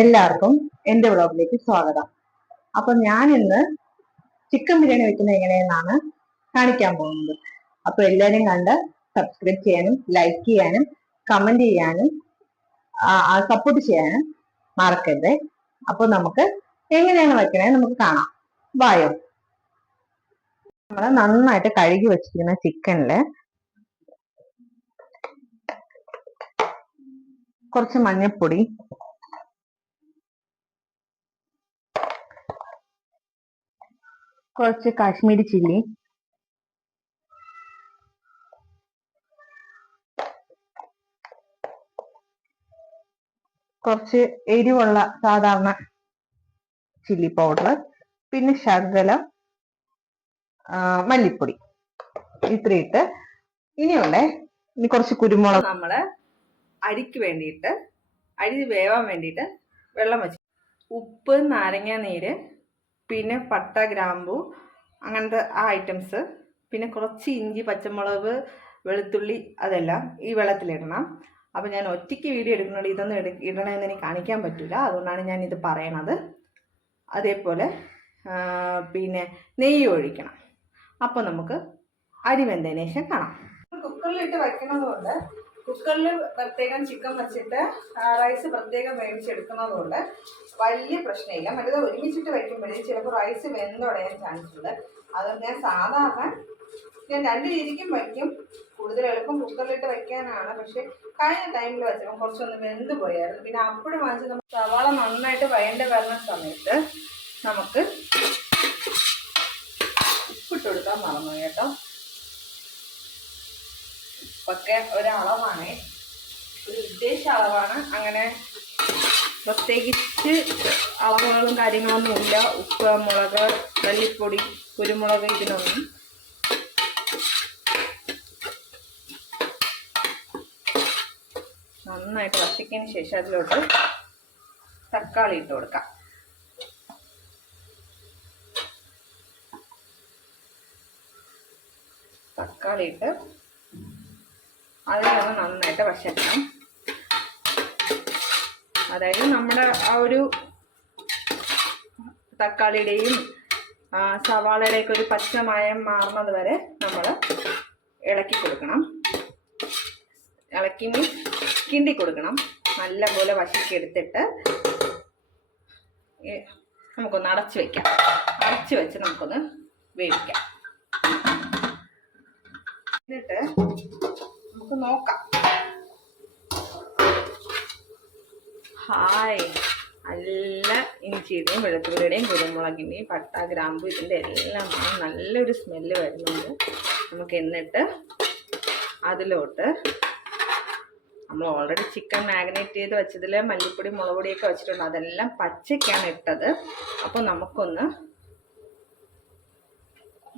എല്ലാവർക്കും എൻ്റെ വ്ളോഗിലേക്ക് സ്വാഗതം. അപ്പൊ ഞാൻ ഇന്ന് ചിക്കൻ ബിരിയാണി വെക്കുന്നത് എങ്ങനെയെന്നാണ് കാണിക്കാൻ പോകുന്നത്. അപ്പൊ എല്ലാവരും കണ്ട് സബ്സ്ക്രൈബ് ചെയ്യാനും ലൈക്ക് ചെയ്യാനും കമന്റ് ചെയ്യാനും സപ്പോർട്ട് ചെയ്യാനും മറക്കരുത്. അപ്പൊ നമുക്ക് എങ്ങനെയാണ് വെക്കണേ നമുക്ക് കാണാം. വായോ. നമ്മൾ നന്നായിട്ട് കഴുകി വെച്ചിരിക്കുന്ന ചിക്കനില് കുറച്ച് മഞ്ഞൾപ്പൊടി, കുറച്ച് കാശ്മീരി ചില്ലി, കുറച്ച് എരിവുള്ള സാധാരണ ചില്ലി പൗഡർ, പിന്നെ ശകലം മല്ലിപ്പൊടി, ഇത്രയിട്ട് ഇനി കുറച്ച് കുരുമുളക്. നമ്മള് അരിക്ക് വേണ്ടിയിട്ട് അരി വേവാൻ വേണ്ടിയിട്ട് വെള്ളം വെച്ചു, ഉപ്പ്, നാരങ്ങ നീര്, പിന്നെ പട്ട, ഗ്രാമ്പു, അങ്ങനത്തെ ഐറ്റംസ്, പിന്നെ കുറച്ച് ഇഞ്ചി, പച്ചമുളക്, വെളുത്തുള്ളി, അതെല്ലാം ഈ വെള്ളത്തിലിടണം. അപ്പം ഞാൻ ഒറ്റയ്ക്ക് വീഡിയോ എടുക്കുന്നുണ്ട്, ഇതൊന്നും ഇടണമെന്ന് എനിക്ക് കാണിക്കാൻ പറ്റില്ല, അതുകൊണ്ടാണ് ഞാൻ ഇത് പറയണത്. അതേപോലെ പിന്നെ നെയ്യ് ഒഴിക്കണം. അപ്പോൾ നമുക്ക് അരി വെന്തതിന് ശേഷം കാണാം. കുക്കറിലിട്ട് വയ്ക്കുന്നതുകൊണ്ട്, കുക്കറിൽ പ്രത്യേകം ചിക്കൻ വെച്ചിട്ട് റൈസ് പ്രത്യേകം വേവിച്ചെടുക്കുന്നതുകൊണ്ട് വലിയ പ്രശ്നമില്ല. മറ്റേത് ഒരുമിച്ചിട്ട് വയ്ക്കുമ്പോഴേ ചിലപ്പോൾ റൈസ് വെന്തുടയാൻ ചാൻസ് ഉണ്ട്. അത് ഞാൻ രണ്ട് രീതിക്കും വയ്ക്കും. കൂടുതൽ എളുപ്പം കുക്കറിലിട്ട് വയ്ക്കാനാണ്. പക്ഷെ കഴിഞ്ഞ ടൈമിൽ വെച്ചപ്പോൾ കുറച്ചൊന്ന് വെന്ത് പോയായിരുന്നു. പിന്നെ അപ്പോഴും വാങ്ങിച്ച് നമ്മൾ സവാള നന്നായിട്ട് വഴണ്ട് വരുന്ന സമയത്ത് നമുക്ക് ഉപ്പിട്ട് കൊടുക്കാൻ മറന്നു കേട്ടോ. ഉപ്പൊക്കെ ഒരളവാണ്, ഒരു ഉദ്ദേശ അളവാണ്. അങ്ങനെ പ്രത്യേകിച്ച് അളവുകളും കാര്യങ്ങളൊന്നുമില്ല. ഉപ്പ്, മുളക്, മല്ലിപ്പൊടി, കുരുമുളക്, ഇതിനൊന്നും. നന്നായിട്ട് വശിക്കതിന് ശേഷം അതിലോട്ട് തക്കാളി ഇട്ട് കൊടുക്കാം. തക്കാളി ഇട്ട് അതിലൊന്ന് നന്നായിട്ട് വശക്കണം. അതായത് നമ്മുടെ ആ ഒരു തക്കാളിയുടെയും സവാളയുടെയൊക്കെ ഒരു പച്ചമയം മാറുന്നത് വരെ നമ്മൾ ഇളക്കി കൊടുക്കണം. ഇളക്കി കിണ്ടി കൊടുക്കണം. നല്ലപോലെ വശിക്കെടുത്തിട്ട് നമുക്കൊന്ന് അടച്ചു വയ്ക്കാം. അടച്ചു വെച്ച് നമുക്കൊന്ന് വേവിക്കാം. എന്നിട്ട് നമുക്ക് നോക്കാം. നല്ല ഇഞ്ചിയുടെയും വെളുത്തുള്ളിയുടെയും കുരുമുളകിൻ്റെയും പട്ട, ഗ്രാമ്പു, ഇതിൻ്റെ എല്ലാം നല്ലൊരു സ്മെല്ല് വരുന്നുണ്ട്. നമുക്ക് എന്നിട്ട് അതിലോട്ട് നമ്മൾ ഓൾറെഡി ചിക്കൻ മാഗ്നേറ്റ് ചെയ്ത് വെച്ചതിൽ മല്ലിപ്പൊടി, മുളക് പൊടിയൊക്കെ വെച്ചിട്ടുണ്ട്. അതെല്ലാം പച്ചയ്ക്കാണ് ഇട്ടത്. അപ്പോൾ നമുക്കൊന്ന്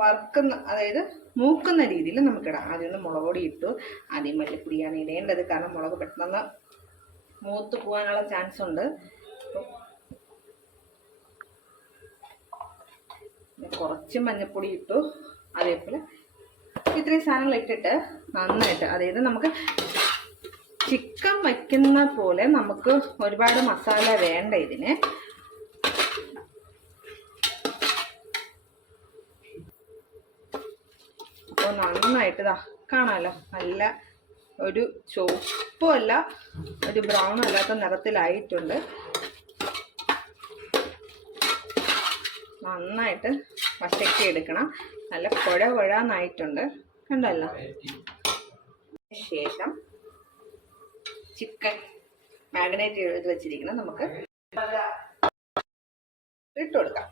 വറുക്കുന്ന, അതായത് മൂക്കുന്ന രീതിയിൽ നമുക്കിടാം. ആദ്യം ഒന്ന് മുളക് പൊടി ഇട്ടു. ആദ്യം മല്ലിപ്പൊടിയാണ് ഇടേണ്ടത്, കാരണം മുളക് പെട്ടെന്ന് മൂത്ത് പോകാനുള്ള ചാൻസ് ഉണ്ട്. കുറച്ച് മഞ്ഞൾപ്പൊടി ഇട്ടു. അതേപോലെ ഇത്രയും സാധനങ്ങൾ ഇട്ടിട്ട് നന്നായിട്ട്, അതായത് നമുക്ക് ചിക്കൻ വയ്ക്കുന്ന പോലെ നമുക്ക് ഒരുപാട് മസാല വേണ്ട ഇതിന്. അപ്പോൾ നന്നായിട്ട് കാണാമല്ലോ, നല്ല ഒരു ചുവപ്പും അല്ല ഒരു ബ്രൗണും അല്ലാത്ത നിറത്തിലായിട്ടുണ്ട്. നന്നായിട്ട് വശക്കി എടുക്കണം. നല്ല കുഴന്നായിട്ടുണ്ട്, കണ്ടല്ലോ. ശേഷം ചിക്കൻ മാഗ്നേറ്റ് ചെയ്ത് വെച്ചിരിക്കുന്നത് നമുക്ക് ഇട്ട് കൊടുക്കാം.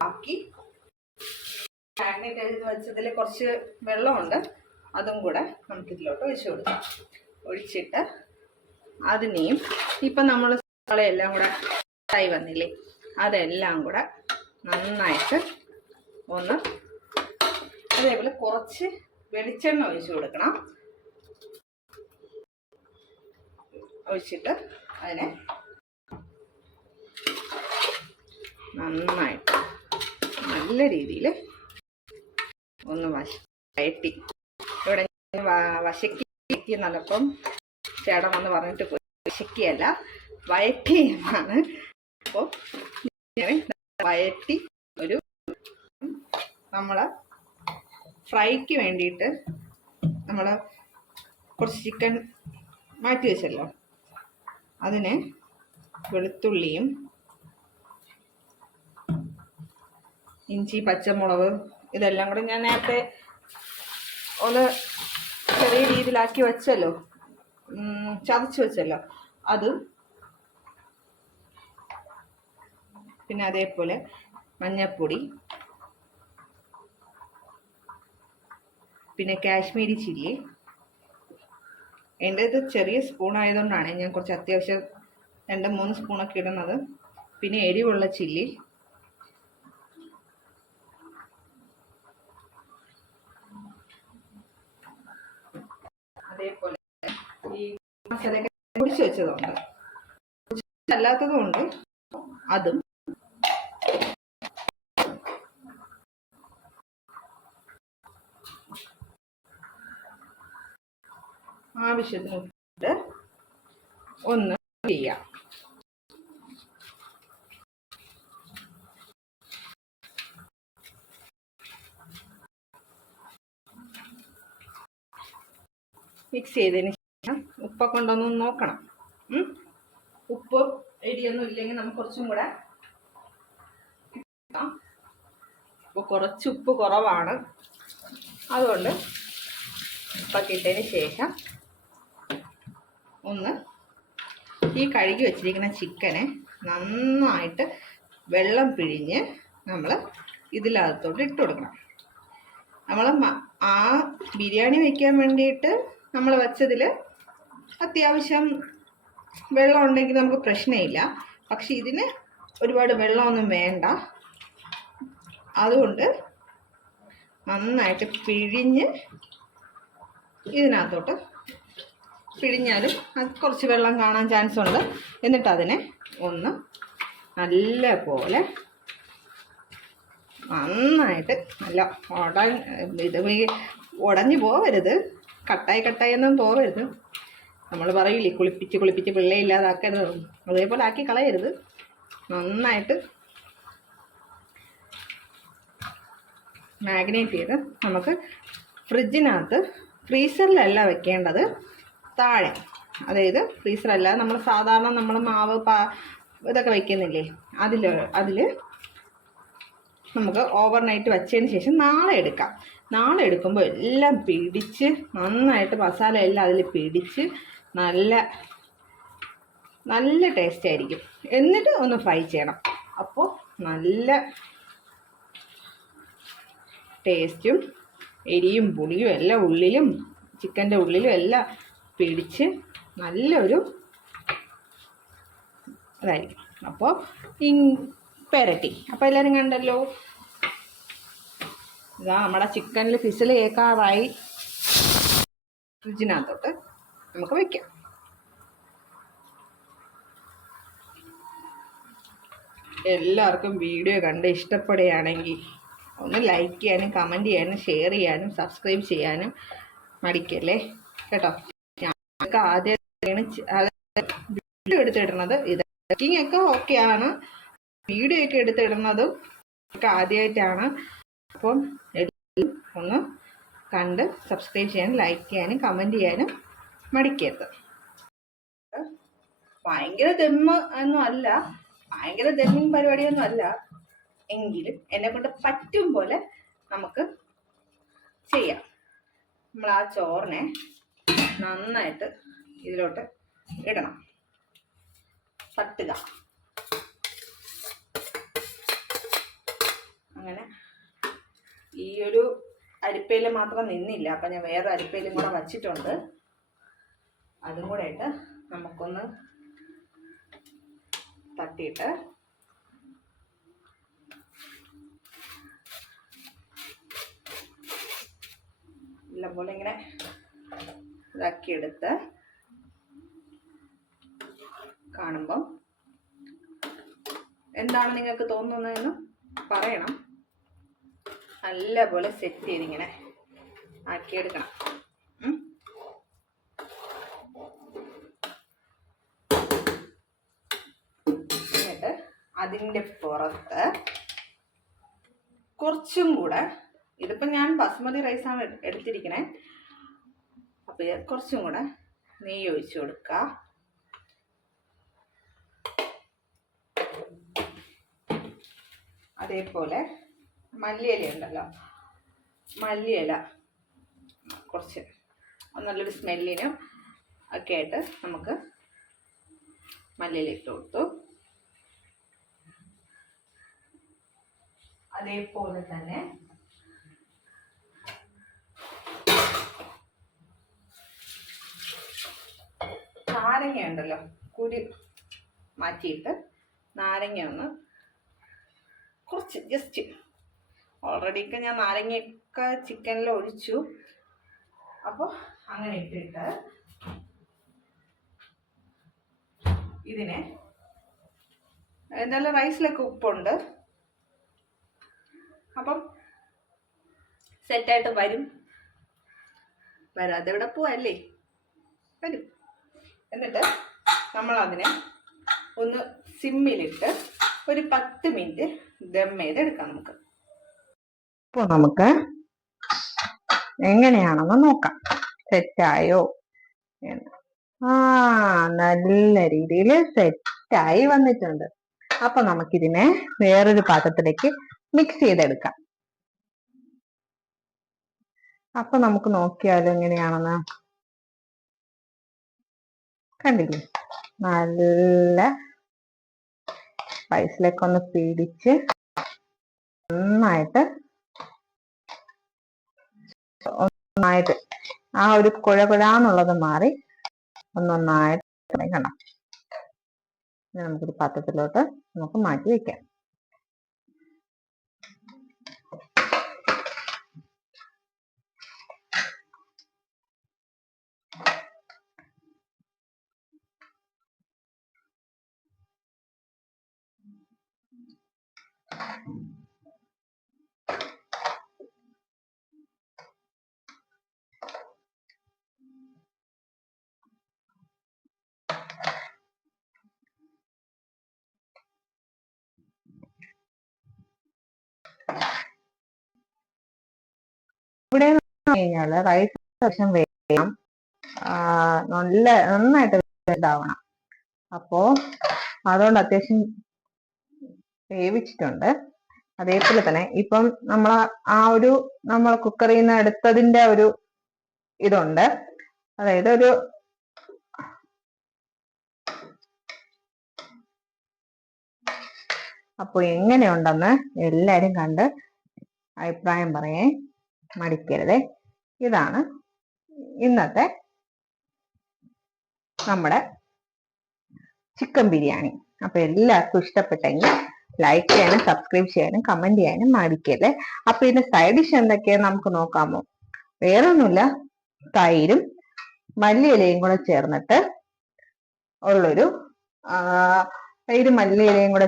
ബാക്കി മാഗ്നേറ്റ് ചെയ്ത് വെച്ചതിൽ കുറച്ച് വെള്ളമുണ്ട്, അതും കൂടെ നമുക്കിതിലോട്ട് ഒഴിച്ചു കൊടുക്കാം. ഒഴിച്ചിട്ട് അതിനെയും ഇപ്പം നമ്മൾ എല്ലാം കൂടെ ആയി വന്നില്ലേ, അതെല്ലാം കൂടെ നന്നായിട്ട് ഒന്ന്, അതേപോലെ കുറച്ച് വെളിച്ചെണ്ണ ഒഴിച്ചു കൊടുക്കണം. ഒഴിച്ചിട്ട് അതിനെ നന്നായിട്ട് നല്ല രീതിയിൽ ഒന്ന് വഴറ്റി. ഇവിടെ വശക്കി നല്ലപ്പം ചേട്ടൻ വന്ന് പറഞ്ഞിട്ട് പോയി. ശക്കിയല്ല, വയറ്റി എന്നാണ്. അപ്പോൾ ഇങ്ങനെ വയറ്റി ഒരു നമ്മൾ ഫ്രൈക്ക് വേണ്ടിയിട്ട് നമ്മൾ കുറച്ച് ചിക്കൻ മാറ്റി വെച്ചല്ലോ, അതിന് വെളുത്തുള്ളിയും ഇഞ്ചി പച്ചമുളക് ഇതെല്ലാം കൂടെ ഞാൻ നേരത്തെ ഒന്ന് ചെറിയ രീതിയിലാക്കി വെച്ചല്ലോ, ചതച്ച് വെച്ചല്ലോ, അതും പിന്നെ അതേപോലെ മഞ്ഞൾപ്പൊടി, പിന്നെ കാശ്മീരി ചില്ലി. എൻ്റെ ഇത് ചെറിയ സ്പൂൺ ആയതുകൊണ്ടാണ് ഞാൻ കുറച്ച് അത്യാവശ്യം 2-3 സ്പൂണൊക്കെ ഇടുന്നത്. പിന്നെ എരിവുള്ള ചില്ലി, അതേപോലെ ഈ മസാലയൊക്കെ പൊടിച്ച് വെച്ചതുണ്ട്, അല്ലാത്തതുകൊണ്ട് അതും, ആവശ്യത്തിന് ഇട്ട് ഒന്ന് ചെയ്യാം. മിക്സ് ചെയ്തതിന് ശേഷം ഉപ്പൊക്കെ ഉണ്ടോന്ന് നോക്കണം. ഉപ്പ് എരിയൊന്നും ഇല്ലെങ്കിൽ നമുക്ക് കുറച്ചും കൂടെ. അപ്പോൾ കുറച്ച് ഉപ്പ് കുറവാണ്, അതുകൊണ്ട് ഉപ്പൊക്കെ ഇട്ടതിന് ശേഷം ഒന്ന് ഈ കഴുകി വെച്ചിരിക്കുന്ന ചിക്കനെ നന്നായിട്ട് വെള്ളം പിഴിഞ്ഞ് നമ്മൾ ഇതിനകത്തോട്ട് ഇട്ട് കൊടുക്കണം. നമ്മൾ ആ ബിരിയാണി വയ്ക്കാൻ വേണ്ടിയിട്ട് നമ്മൾ വെച്ചതിൽ അത്യാവശ്യം വെള്ളം ഉണ്ടെങ്കിൽ നമുക്ക് പ്രശ്നമില്ല. പക്ഷെ ഇതിന് ഒരുപാട് വെള്ളമൊന്നും വേണ്ട, അതുകൊണ്ട് നന്നായിട്ട് പിഴിഞ്ഞ് ഇതിനകത്തോട്ട് പിഴിഞ്ഞാലും അത് കുറച്ച് വെള്ളം കാണാൻ ചാൻസ് ഉണ്ട്. എന്നിട്ട് അതിനെ ഒന്ന് നല്ല പോലെ നന്നായിട്ട് നല്ല ഉടഞ്ഞു പോവരുത്, കട്ടായി ഒന്നും പോവരുത്. നമ്മൾ പറയില്ലേ കുളിപ്പിച്ച് പിള്ളയില്ലാതാക്കരുത്, അതേപോലെ ആക്കി കളയരുത്. നന്നായിട്ട് മാഗ്നേറ്റ് ചെയ്ത് നമുക്ക് ഫ്രിഡ്ജിനകത്ത്, ഫ്രീസറിലല്ല വെക്കേണ്ടത്, താഴെ, അതായത് ഫ്രീസറല്ല, നമ്മൾ സാധാരണ നമ്മൾ മാവ് ഇതൊക്കെ വയ്ക്കുന്നില്ലേ, അതിൽ നമുക്ക് ഓവർനൈറ്റ് വെച്ചതിന് ശേഷം നാളെ എടുക്കാം. നാളെ എടുക്കുമ്പോൾ എല്ലാം പിടിച്ച് നന്നായിട്ട് മസാല എല്ലാം അതിൽ പിടിച്ച് നല്ല നല്ല ടേസ്റ്റ് ആയിരിക്കും. എന്നിട്ട് ഒന്ന് ഫ്രൈ ചെയ്യണം. അപ്പോൾ നല്ല ടേസ്റ്റും എരിയും പുളിയും എല്ലാം ഉള്ളിലും ചിക്കൻ്റെ ഉള്ളിലും എല്ലാം പിടിച്ച് നല്ലൊരു ഇതായിരിക്കും. അപ്പോൾ പെരട്ടി. അപ്പോൾ എല്ലാവരും കണ്ടല്ലോ, ഇതാ നമ്മുടെ ചിക്കനിൽ ഫിസിൽ കേൾക്കാറായി. ഫ്രിഡ്ജിനകത്തോട്ട് നമുക്ക് വയ്ക്കാം. എല്ലാവർക്കും വീഡിയോ കണ്ട് ഇഷ്ടപ്പെടുകയാണെങ്കിൽ ഒന്ന് ലൈക്ക് ചെയ്യാനും കമൻറ്റ് ചെയ്യാനും ഷെയർ ചെയ്യാനും സബ്സ്ക്രൈബ് ചെയ്യാനും മടിക്കല്ലേ കേട്ടോ. ഞങ്ങൾക്ക് ആദ്യം വീഡിയോ എടുത്തിടുന്നത് ഇത് ഒക്കെ ഓക്കെയാണ്, വീഡിയോ ഒക്കെ എടുത്തിടുന്നതും ഒക്കെ ആദ്യമായിട്ടാണ്. അപ്പം എല്ലാവരും ഒന്ന് കണ്ട് സബ്സ്ക്രൈബ് ചെയ്യാനും ലൈക്ക് ചെയ്യാനും കമൻറ്റ് ചെയ്യാനും മടിക്കരുത്. ഭയങ്കര ദമ്മ് ഒന്നും അല്ല, ഭയങ്കര ദമ്മിങ് പരിപാടിയൊന്നും അല്ല, എങ്കിലും എന്നെ കൊണ്ട് പറ്റും പോലെ നമുക്ക് ചെയ്യാം. നമ്മൾ ആ ചോറിനെ നന്നായിട്ട് ഇതിലോട്ട് ഇടണം, തട്ടുക. അങ്ങനെ ഈ ഒരു അരിപ്പയിൽ മാത്രം നിന്നില്ല, അപ്പം ഞാൻ വേറെ അരിപ്പയിലും കൂടെ വച്ചിട്ടുണ്ട്. അതും കൂടെ ഇട്ട് നമുക്കൊന്ന് തട്ടിയിട്ട് എല്ലാം പോലെ ഇങ്ങനെ ഇതാക്കിയെടുത്ത് കാണുമ്പം എന്താണ് നിങ്ങൾക്ക് തോന്നുന്നതെന്ന് പറയണം. നല്ല പോലെ സെറ്റ് ചെയ്തിങ്ങനെ ആക്കിയെടുക്കണം. അതിൻ്റെ പുറത്ത് കുറച്ചും കൂടെ, ഇതിപ്പോൾ ഞാൻ ബസ്മതി റൈസാണ് എടുത്തിരിക്കണേ, അപ്പോൾ കുറച്ചും കൂടെ നെയ്യ് ഒഴിച്ചു കൊടുക്കുക. അതേപോലെ മല്ലിയില ഉണ്ടല്ലോ, മല്ലിയില കുറച്ച് നല്ലൊരു സ്മെല്ലിനും ഒക്കെ ആയിട്ട് നമുക്ക് മല്ലിയില ഇട്ട് കൊടുത്തു. അതേപോലെ തന്നെ നാരങ്ങ ഉണ്ടല്ലോ, കുരു മാറ്റിയിട്ട് നാരങ്ങ ഒന്ന് കുറച്ച് ജസ്റ്റ്, ഓൾറെഡിയൊക്കെ ഞാൻ നാരങ്ങയൊക്കെ ചിക്കനിൽ ഒഴിച്ചു, അപ്പോൾ അങ്ങനെ ഇട്ടിട്ട് ഇതിനെ, എന്തായാലും റൈസിലൊക്കെ ഉപ്പുണ്ട്, അപ്പം സെറ്റായിട്ട് വരും. വരാതെ ഇവിടെ പോവല്ലേ, വരും. എന്നിട്ട് നമ്മളതിനെ ഒന്ന് സിമ്മിലിട്ട് ഒരു 10 മിനിറ്റ് ദം ചെയ്തെടുക്കാം നമുക്ക്. ഇപ്പോൾ നമുക്ക് എങ്ങനെയാണെന്ന് നോക്കാം, സെറ്റായോ എന്ന്. നല്ല രീതിയിൽ സെറ്റായി വന്നിട്ടുണ്ട്. അപ്പൊ നമുക്കിതിനെ വേറൊരു പാത്രത്തിലേക്ക് മിക്സ് ചെയ്തെടുക്കാം. അപ്പൊ നമുക്ക് നോക്കിയാലും എങ്ങനെയാണെന്ന് കണ്ടില്ലേ, നല്ല റൈസിലേക്കൊന്ന് പിടിച്ച് നന്നായിട്ട് ആ ഒരു കുഴകുഴാന്നുള്ളത് മാറി ഒന്നൊന്നായിട്ട് കണ്ടോ. നമുക്കൊരു പാത്രത്തിലോട്ട് നമുക്ക് മാറ്റി വെക്കാം. ഇവിടെ കഴിഞ്ഞാല് റൈസ് അത്യാവശ്യം വേണം, നന്നായിട്ട് ഇതാവണം. അപ്പോ അതുകൊണ്ട് അത്യാവശ്യം വേവിച്ചിട്ടുണ്ട്. അതേപോലെ തന്നെ ഇപ്പം നമ്മൾ കുക്കറിൽ നിന്ന് എടുത്തതിന്റെ ഒരു ഇതുണ്ട്, അതായത് ഒരു അപ്പോൾ എങ്ങനെയുണ്ടെന്ന് എല്ലാരും കണ്ട് അഭിപ്രായം പറയേ, മടിക്കരുതേ. ഇതാണ് ഇന്നത്തെ നമ്മുടെ ചിക്കൻ ബിരിയാണി. അപ്പൊ എല്ലാവർക്കും ഇഷ്ടപ്പെട്ടെങ്കിൽ ലൈക്ക് ചെയ്യാനും സബ്സ്ക്രൈബ് ചെയ്യാനും കമന്റ് ചെയ്യാനും മടിക്കല്ലേ. അപ്പൊ ഇതിന്റെ സൈഡ് ഡിഷ് എന്തൊക്കെയാ നമുക്ക് നോക്കാമോ? വേറെ ഒന്നുമില്ല, തൈരും മല്ലിയിലയും കൂടെ ചേർന്നിട്ട് ഉള്ളൊരു തൈര് മല്ലിയിലയും കൂടെ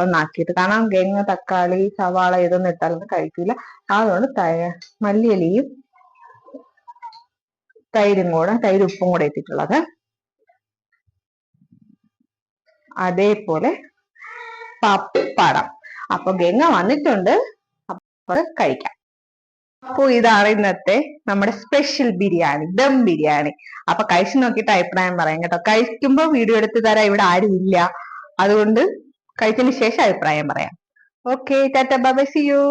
ഒന്നാക്കിയിട്ട്, കാരണം ഗെങ്ങ് തക്കാളി സവാള ഇതൊന്നും ഇട്ടാലൊന്നും കഴിക്കില്ല. അതുകൊണ്ട് മല്ലിയിലയും തൈരും ഉപ്പും കൂടെ ഇട്ടിട്ടുള്ളത്. അതേപോലെ പപ്പടം. അപ്പൊ ഗംഗ വന്നിട്ടുണ്ട്, അപ്പൊ കഴിക്കാം. അപ്പൊ ഇതാണ് ഇന്നത്തെ നമ്മുടെ സ്പെഷ്യൽ ബിരിയാണി, ദം ബിരിയാണി. അപ്പൊ കഴിച്ചു നോക്കിയിട്ട് അഭിപ്രായം പറയാം കേട്ടോ. കഴിക്കുമ്പോ വീഡിയോ എടുത്ത് തരാൻ ഇവിടെ ആരും ഇല്ല, അതുകൊണ്ട് കഴിച്ചതിന് ശേഷം അഭിപ്രായം പറയാം. Okay, tata bye bye, see U.